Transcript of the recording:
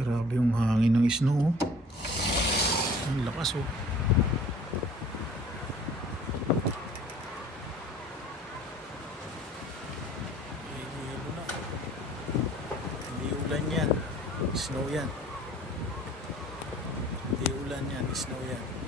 Grabe yung hangin ng snow, oh. Ang lakas, oh. Hihilo na. Hindi ulan yan. Snow yan. Hindi ulan yan. Snow yan.